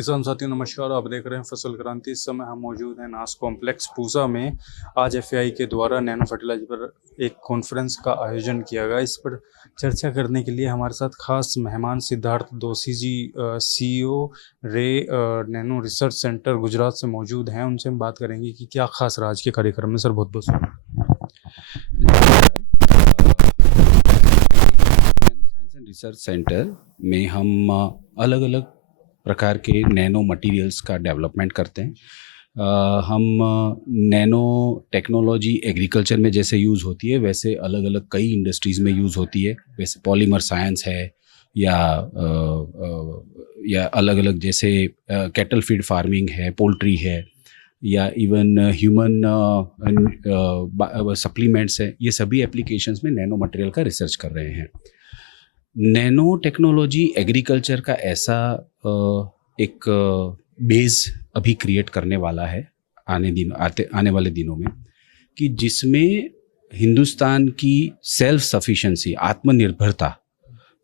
किसान साथियों नमस्कार। आप देख रहे हैं फसल क्रांति। इस समय हम मौजूद हैं नास कॉम्प्लेक्स पूसा में। आज एफएआई के द्वारा नैनो फर्टिलाइजर पर एक कॉन्फ्रेंस का आयोजन किया गया। इस पर चर्चा करने के लिए हमारे साथ खास मेहमान सिद्धार्थ दोषी जी, सीईओ रे नैनो रिसर्च सेंटर गुजरात से मौजूद हैं। उनसे हम बात करेंगे कि क्या खास रहा आज के कार्यक्रम में। सर बहुत बहुत स्वागत। साइंस एंड रिसर्च सेंटर में हम अलग अलग प्रकार के नैनो मटेरियल्स का डेवलपमेंट करते हैं। हम नैनो टेक्नोलॉजी एग्रीकल्चर में जैसे यूज़ होती है वैसे अलग अलग कई इंडस्ट्रीज़ में यूज़ होती है। वैसे पॉलीमर साइंस है या अलग अलग जैसे कैटल फीड फार्मिंग है, पोल्ट्री है या इवन ह्यूमन सप्लीमेंट्स है। ये सभी एप्लीकेशंस में नैनो मटेरियल का रिसर्च कर रहे हैं। नैनो टेक्नोलॉजी एग्रीकल्चर का ऐसा एक बेस अभी क्रिएट करने वाला है आने वाले दिनों में कि जिसमें हिंदुस्तान की सेल्फ सफिशिएंसी, आत्मनिर्भरता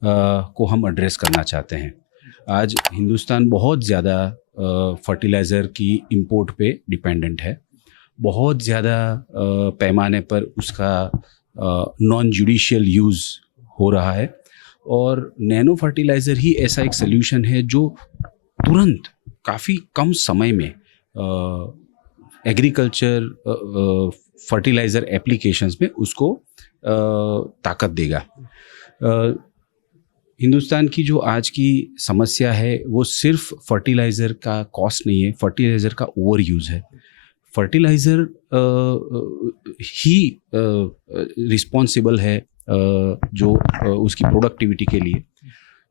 को हम एड्रेस करना चाहते हैं। आज हिंदुस्तान बहुत ज़्यादा फर्टिलाइज़र की इंपोर्ट पे डिपेंडेंट है। बहुत ज़्यादा पैमाने पर उसका नॉन जुडिशियल यूज़ हो रहा है और नैनो फर्टिलाइज़र ही ऐसा एक सल्यूशन है जो तुरंत काफ़ी कम समय में एग्रीकल्चर फर्टिलाइज़र एप्लीकेशंस में उसको ताकत देगा। हिंदुस्तान की जो आज की समस्या है वो सिर्फ फर्टिलाइज़र का कॉस्ट नहीं है, फर्टिलाइज़र का ओवर यूज़ है। फर्टिलाइज़र ही रिस्पॉन्सिबल है जो उसकी प्रोडक्टिविटी के लिए।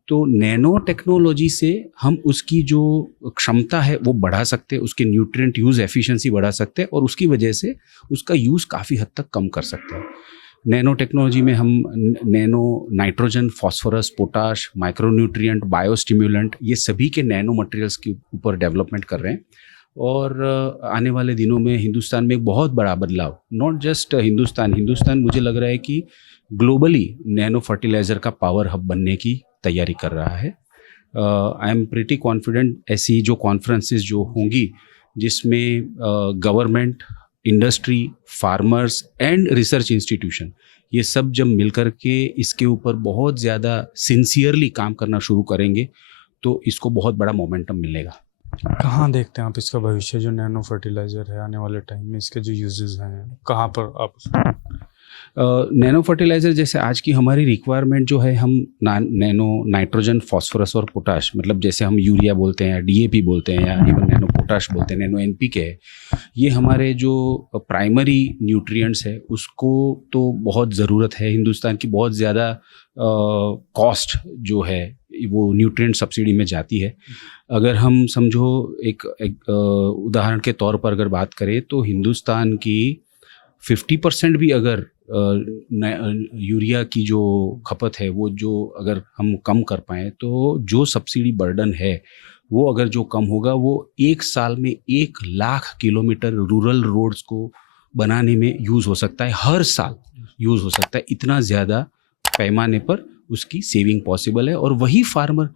तो नैनो टेक्नोलॉजी से हम उसकी जो क्षमता है वो बढ़ा सकते हैं, उसके न्यूट्रिएंट यूज़ एफिशिएंसी बढ़ा सकते हैं और उसकी वजह से उसका यूज़ काफ़ी हद तक कम कर सकते हैं। नैनो टेक्नोलॉजी में हम nano nitrogen, phosphorus, potash, micronutrient, biostimulant, ये सभी के नैनो मटेरियल्स के ऊपर डेवलपमेंट कर रहे हैं। और आने वाले दिनों में हिंदुस्तान में एक बहुत बड़ा बदलाव, नॉट जस्ट हिंदुस्तान मुझे लग रहा है कि ग्लोबली नैनो फर्टिलाइज़र का पावर हब बनने की तैयारी कर रहा है। आई एम प्रिटी कॉन्फिडेंट ऐसी जो कॉन्फ्रेंसेस जो होंगी जिसमें government, industry, farmers and research institution ये सब जब मिलकर के इसके ऊपर बहुत ज़्यादा सिंसियरली काम करना शुरू करेंगे तो इसको बहुत बड़ा मोमेंटम मिलेगा। कहाँ देखते हैं आप इसका भविष्य, जो नैनो फर्टिलाइज़र है आने वाले टाइम में इसके जो यूजेस हैं कहाँ पर आप? नैनो फर्टिलाइज़र जैसे आज की हमारी रिक्वायरमेंट जो है, हम नैनो नाइट्रोजन, फॉस्फोरस और पोटाश, मतलब जैसे हम यूरिया बोलते हैं, डीएपी बोलते हैं या इवन नैनो पोटाश बोलते हैं, नैनो एनपीके है, ये हमारे जो प्राइमरी न्यूट्रिएंट्स है उसको तो बहुत ज़रूरत है। हिंदुस्तान की बहुत ज़्यादा कॉस्ट जो है वो न्यूट्रिएंट सब्सिडी में जाती है। अगर हम समझो एक उदाहरण के तौर पर अगर बात करें तो हिंदुस्तान की 50% भी अगर यूरिया की जो खपत है वो जो अगर हम कम कर पाएँ तो जो सब्सिडी बर्डन है वो अगर जो कम होगा वो एक साल में 1 लाख किलोमीटर रूरल रोड्स को बनाने में यूज़ हो सकता है। हर साल यूज़ हो सकता है। इतना ज़्यादा पैमाने पर उसकी सेविंग पॉसिबल है और वही फार्मर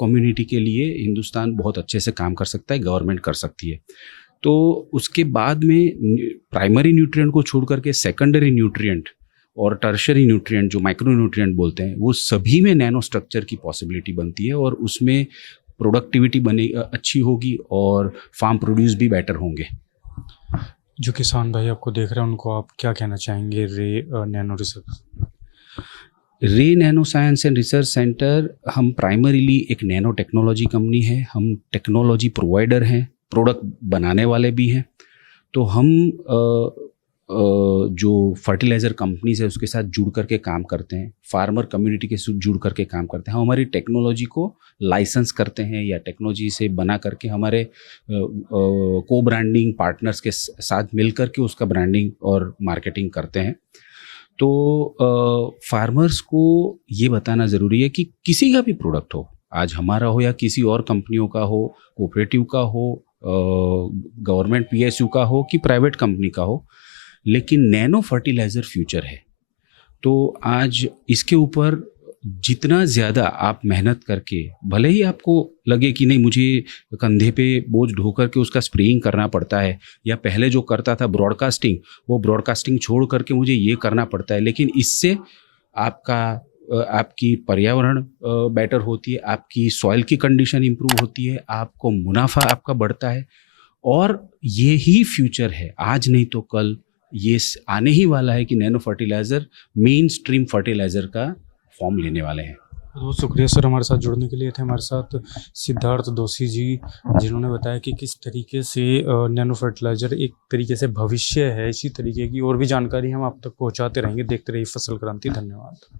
कम्युनिटी के लिए हिंदुस्तान बहुत अच्छे से काम कर सकता है, गवर्नमेंट कर सकती है। तो उसके बाद में प्राइमरी न्यूट्रिएंट को छोड़ करके सेकेंडरी न्यूट्रिएंट और टर्शरी न्यूट्रिएंट जो माइक्रो न्यूट्रिएंट बोलते हैं वो सभी में नैनो स्ट्रक्चर की पॉसिबिलिटी बनती है और उसमें प्रोडक्टिविटी बने अच्छी होगी और फार्म प्रोड्यूस भी बेटर होंगे। जो किसान भाई आपको देख रहे हैं उनको आप क्या कहना चाहेंगे रे nano science and research centre? हम प्राइमरीली एक नैनो टेक्नोलॉजी कंपनी है। हम टेक्नोलॉजी प्रोवाइडर हैं, प्रोडक्ट बनाने वाले भी हैं। तो हम जो फर्टिलाइज़र कंपनीज है उसके साथ जुड़ करके काम करते हैं, फार्मर कम्युनिटी के साथ जुड़ करके काम करते हैं। हम हमारी टेक्नोलॉजी को लाइसेंस करते हैं या टेक्नोलॉजी से बना करके हमारे को ब्रांडिंग पार्टनर्स के साथ मिल करके उसका ब्रांडिंग और मार्केटिंग करते हैं। तो फार्मर्स को ये बताना ज़रूरी है कि किसी का भी प्रोडक्ट हो, आज हमारा हो या किसी और कंपनियों का हो, कोऑपरेटिव का हो, गवर्नमेंट पीएसयू का हो कि प्राइवेट कंपनी का हो, लेकिन नैनो फर्टिलाइज़र फ्यूचर है। तो आज इसके ऊपर जितना ज़्यादा आप मेहनत करके, भले ही आपको लगे कि नहीं मुझे कंधे पे बोझ ढो करके उसका स्प्रेइंग करना पड़ता है, या पहले जो करता था ब्रॉडकास्टिंग, वो ब्रॉडकास्टिंग छोड़ करके मुझे ये करना पड़ता है, लेकिन इससे आपका आपकी पर्यावरण बेटर होती है, आपकी सॉइल की कंडीशन इम्प्रूव होती है, आपको मुनाफा आपका बढ़ता है, और ये ही फ्यूचर है। आज नहीं तो कल ये आने ही वाला है कि nano fertiliser main stream fertiliser का फॉर्म लेने वाले हैं। बहुत शुक्रिया सर हमारे साथ जुड़ने के लिए। थे हमारे साथ सिद्धार्थ दोषी जी, जिन्होंने बताया कि किस तरीके से नैनो फर्टिलाइज़र एक तरीके से भविष्य है। इसी तरीके की और भी जानकारी हम आप तक पहुंचाते रहेंगे। देखते रहिए फसल क्रांति। धन्यवाद।